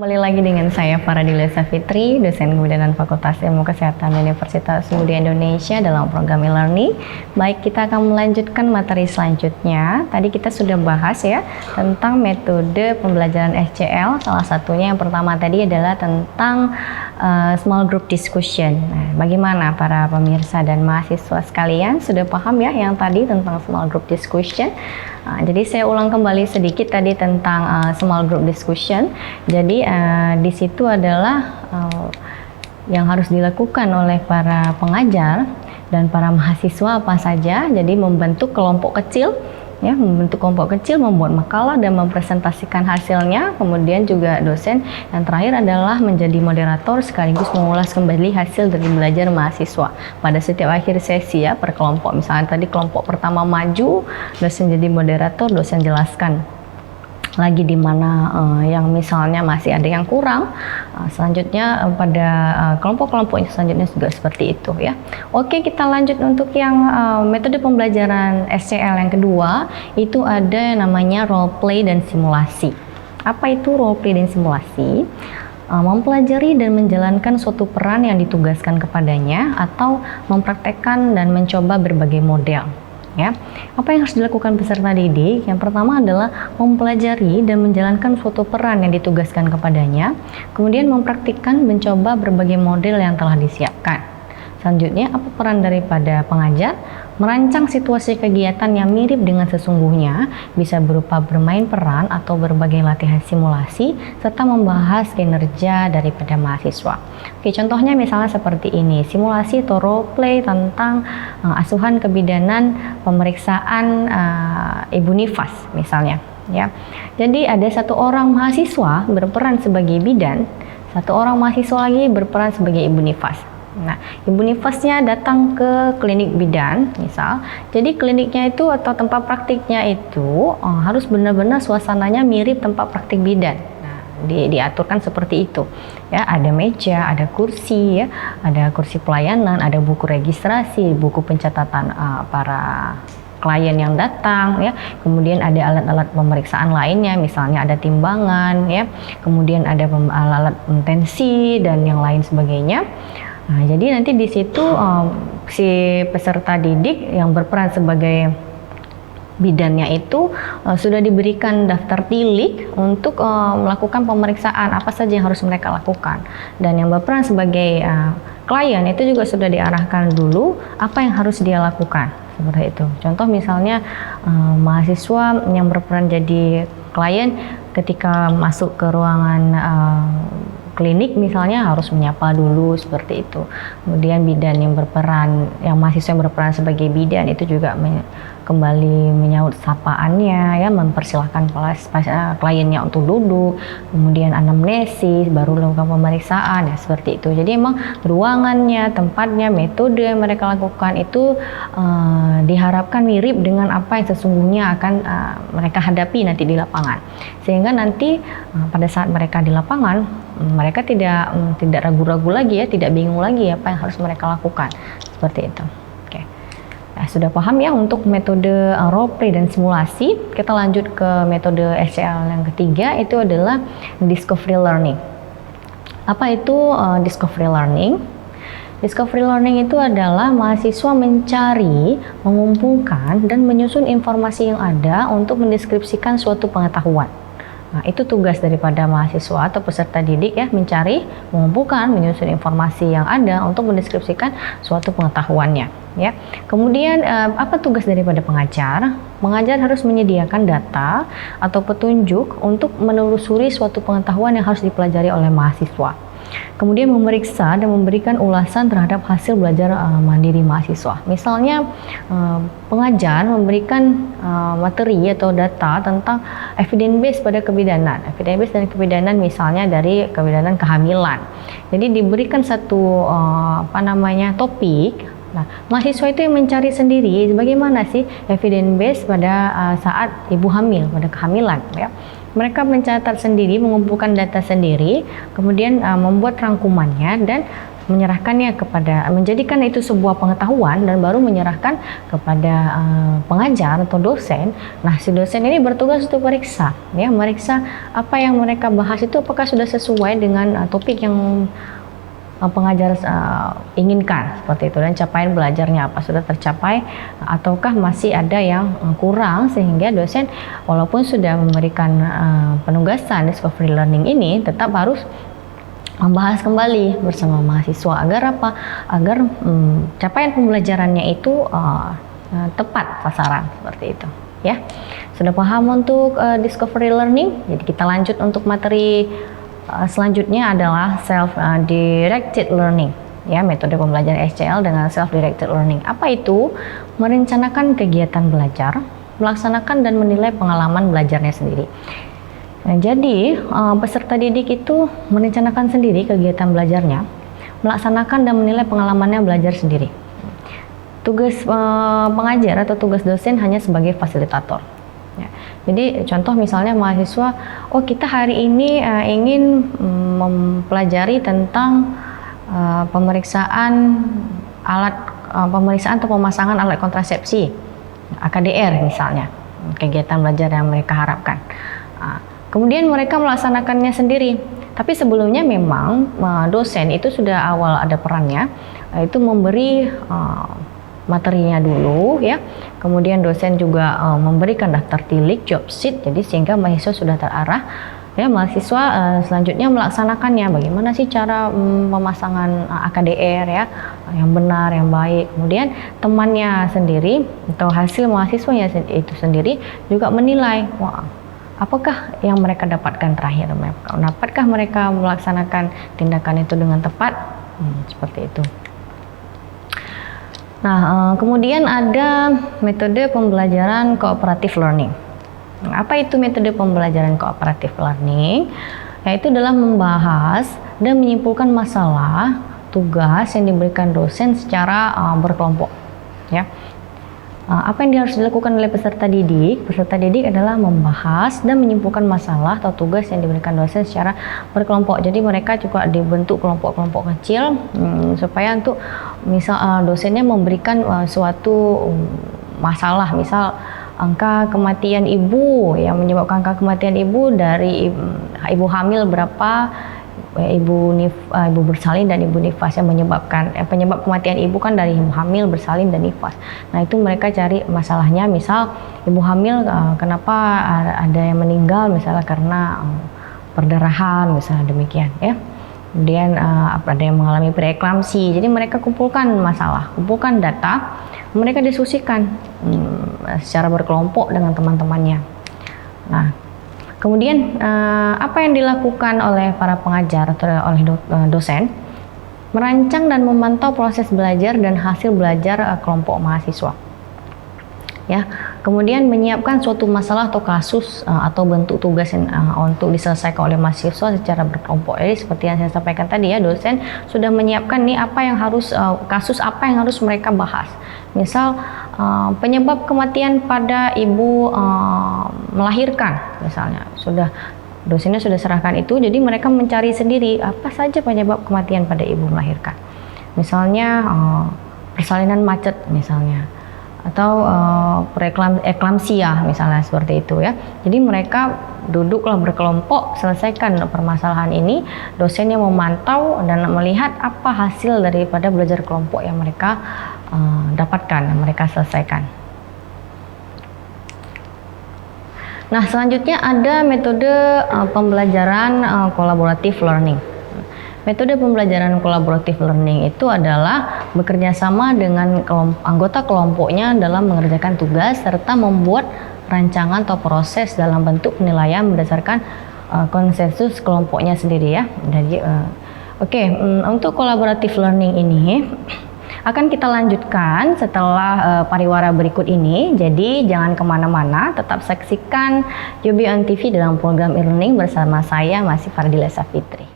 Kembali lagi dengan saya Faradila Safitri, dosen kebidanan Fakultas Ilmu Kesehatan Universitas Muda Indonesia dalam program e-learning. Baik, kita akan melanjutkan materi selanjutnya. Tadi kita sudah bahas ya tentang metode pembelajaran SCL. Salah satunya yang pertama tadi adalah tentang small group discussion. Nah, bagaimana para pemirsa dan mahasiswa sekalian sudah paham ya yang tadi tentang small group discussion? Jadi saya ulang kembali sedikit tadi tentang small group discussion. Jadi di situ adalah yang harus dilakukan oleh para pengajar dan para mahasiswa apa saja. Jadi membentuk kelompok kecil, ya, membuat makalah dan mempresentasikan hasilnya. Kemudian juga dosen yang terakhir adalah menjadi moderator sekaligus mengulas kembali hasil dari belajar mahasiswa pada setiap akhir sesi ya per kelompok. Misalnya tadi kelompok pertama maju, dosen jadi moderator, dosen jelaskan lagi di mana yang misalnya masih ada yang kurang. Selanjutnya pada kelompok-kelompok selanjutnya juga seperti itu ya. Oke, kita lanjut untuk yang metode pembelajaran SCL yang kedua, itu ada yang namanya role play dan simulasi. Apa itu role play dan simulasi? Mempelajari dan menjalankan suatu peran yang ditugaskan kepadanya atau mempraktekkan dan mencoba berbagai model. Ya, apa yang harus dilakukan peserta didik? Yang pertama adalah mempelajari dan menjalankan suatu peran yang ditugaskan kepadanya, kemudian mempraktikkan mencoba berbagai model yang telah disiapkan. Selanjutnya, apa peran daripada pengajar? Merancang situasi kegiatan yang mirip dengan sesungguhnya, bisa berupa bermain peran atau berbagai latihan simulasi, serta membahas kinerja daripada mahasiswa. Oke, contohnya misalnya seperti ini, simulasi atau role play tentang asuhan kebidanan pemeriksaan Ibu Nifas misalnya. Ya, jadi ada satu orang mahasiswa berperan sebagai bidan, satu orang mahasiswa lagi berperan sebagai Ibu Nifas. Nah, Ibu Nifasnya datang ke klinik bidan, misal. Jadi kliniknya itu atau tempat praktiknya itu harus benar-benar suasananya mirip tempat praktik bidan. Nah, diaturkan seperti itu. Ya, ada meja, ada kursi, ya, ada kursi pelayanan, ada buku registrasi, buku pencatatan para klien yang datang, ya. Kemudian ada alat-alat pemeriksaan lainnya, misalnya ada timbangan, ya. Kemudian ada alat tensi dan yang lain sebagainya. Nah, jadi nanti di situ si peserta didik yang berperan sebagai bidannya itu sudah diberikan daftar tilik untuk melakukan pemeriksaan apa saja yang harus mereka lakukan. Dan yang berperan sebagai klien itu juga sudah diarahkan dulu apa yang harus dia lakukan. Seperti itu. Contoh misalnya mahasiswa yang berperan jadi klien ketika masuk ke ruangan klinik misalnya harus menyapa dulu seperti itu. Kemudian bidan yang mahasiswa yang berperan sebagai bidan itu juga kembali menyaut sapaannya, ya, mempersilahkan kliennya untuk duduk, kemudian anamnesis, baru lakukan pemeriksaan, ya seperti itu. Jadi emang ruangannya, tempatnya, metode yang mereka lakukan itu diharapkan mirip dengan apa yang sesungguhnya akan mereka hadapi nanti di lapangan, sehingga nanti pada saat mereka di lapangan mereka tidak ragu-ragu lagi ya, tidak bingung lagi apa yang harus mereka lakukan seperti itu. Nah, sudah paham ya untuk metode role play dan simulasi. Kita lanjut ke metode SCL yang ketiga, itu adalah discovery learning. Apa itu discovery learning? Discovery learning itu adalah mahasiswa mencari, mengumpulkan, dan menyusun informasi yang ada untuk mendeskripsikan suatu pengetahuan. Nah, itu tugas daripada mahasiswa atau peserta didik ya, mencari, mengumpulkan, menyusun informasi yang ada untuk mendeskripsikan suatu pengetahuannya. Ya. Kemudian apa tugas daripada pengajar? Pengajar harus menyediakan data atau petunjuk untuk menelusuri suatu pengetahuan yang harus dipelajari oleh mahasiswa. Kemudian memeriksa dan memberikan ulasan terhadap hasil belajar mandiri mahasiswa. Misalnya pengajar memberikan materi atau data tentang evidence base pada kebidanan. Evidence base dan kebidanan misalnya dari kebidanan kehamilan. Jadi diberikan satu topik. Nah, mahasiswa itu yang mencari sendiri bagaimana sih evidence base pada saat ibu hamil, pada kehamilan, ya. mereka mencatat sendiri, mengumpulkan data sendiri, kemudian membuat rangkumannya dan menyerahkannya kepada, menjadikan itu sebuah pengetahuan dan baru menyerahkan kepada pengajar atau dosen. Nah, si dosen ini bertugas untuk meriksa, ya, meriksa apa yang mereka bahas itu apakah sudah sesuai dengan topik yang pengajar inginkan, seperti itu, dan capaian belajarnya apa sudah tercapai ataukah masih ada yang kurang, sehingga dosen walaupun sudah memberikan penugasan discovery learning ini tetap harus membahas kembali bersama mahasiswa agar apa? Agar capaian pembelajarannya itu tepat sasaran, seperti itu, ya. Sudah paham untuk discovery learning? Jadi kita lanjut untuk materi selanjutnya adalah self directed learning, ya, metode pembelajaran SCL dengan self directed learning. Apa itu? Merencanakan kegiatan belajar, melaksanakan dan menilai pengalaman belajarnya sendiri. Nah, jadi peserta didik itu merencanakan sendiri kegiatan belajarnya, melaksanakan dan menilai pengalamannya belajar sendiri. Tugas pengajar atau tugas dosen hanya sebagai fasilitator. Ya. Jadi contoh misalnya mahasiswa, oh kita hari ini ingin mempelajari tentang pemeriksaan atau pemasangan alat kontrasepsi, AKDR misalnya, kegiatan belajar yang mereka harapkan. Kemudian mereka melaksanakannya sendiri. Tapi sebelumnya memang dosen itu sudah awal ada perannya, itu memberi materinya dulu, ya. Kemudian dosen juga memberikan daftar tilik, job sheet, jadi sehingga mahasiswa sudah terarah. Ya, mahasiswa selanjutnya melaksanakannya. Bagaimana sih cara pemasangan AKDR, ya, yang benar, yang baik. Kemudian temannya sendiri atau hasil mahasiswanya itu sendiri juga menilai, wah, apakah yang mereka dapatkan terakhir? Dapatkah mereka melaksanakan tindakan itu dengan tepat? Seperti itu. Nah, kemudian ada metode pembelajaran cooperative learning. Apa itu metode pembelajaran cooperative learning? Yaitu dalam membahas dan menyimpulkan masalah, tugas yang diberikan dosen secara berkelompok. Ya. Apa yang harus dilakukan oleh peserta didik? Peserta didik adalah membahas dan menyimpulkan masalah atau tugas yang diberikan dosen secara berkelompok. Jadi mereka juga dibentuk kelompok-kelompok kecil supaya untuk misal dosennya memberikan suatu masalah, misal angka kematian ibu, yang menyebabkan angka kematian ibu dari ibu hamil berapa, ibu bersalin dan ibu nifas, yang menyebabkan penyebab kematian ibu kan dari ibu hamil, bersalin dan nifas. Nah, itu mereka cari masalahnya, misal ibu hamil kenapa ada yang meninggal, misalnya karena perdarahan, misalnya demikian, ya. Kemudian ada yang mengalami preeklamsi. Jadi mereka kumpulkan masalah, kumpulkan data, mereka diskusikan secara berkelompok dengan teman-temannya. Nah, kemudian apa yang dilakukan oleh para pengajar atau oleh dosen? Merancang dan memantau proses belajar dan hasil belajar kelompok mahasiswa. Ya, kemudian menyiapkan suatu masalah atau kasus atau bentuk tugas yang untuk diselesaikan oleh mahasiswa secara berkelompok. Jadi seperti yang saya sampaikan tadi, ya, dosen sudah menyiapkan nih apa yang harus kasus apa yang harus mereka bahas. Misal penyebab kematian pada ibu melahirkan, misalnya dosennya sudah serahkan itu, jadi mereka mencari sendiri apa saja penyebab kematian pada ibu melahirkan. Misalnya persalinan macet misalnya, atau preeklamsia misalnya, seperti itu, ya. Jadi mereka duduklah berkelompok, selesaikan permasalahan ini, dosennya memantau dan melihat apa hasil daripada belajar kelompok yang mereka dapatkan, mereka selesaikan. Nah, selanjutnya ada metode pembelajaran collaborative learning. Metode pembelajaran collaborative learning itu adalah bekerja sama dengan anggota kelompoknya dalam mengerjakan tugas serta membuat rancangan atau proses dalam bentuk penilaian berdasarkan konsensus kelompoknya sendiri, ya. Jadi untuk collaborative learning ini akan kita lanjutkan setelah pariwara berikut ini. Jadi jangan kemana-mana, tetap saksikan UB on TV dalam program e-learning bersama saya, Masih Fardila Safitri.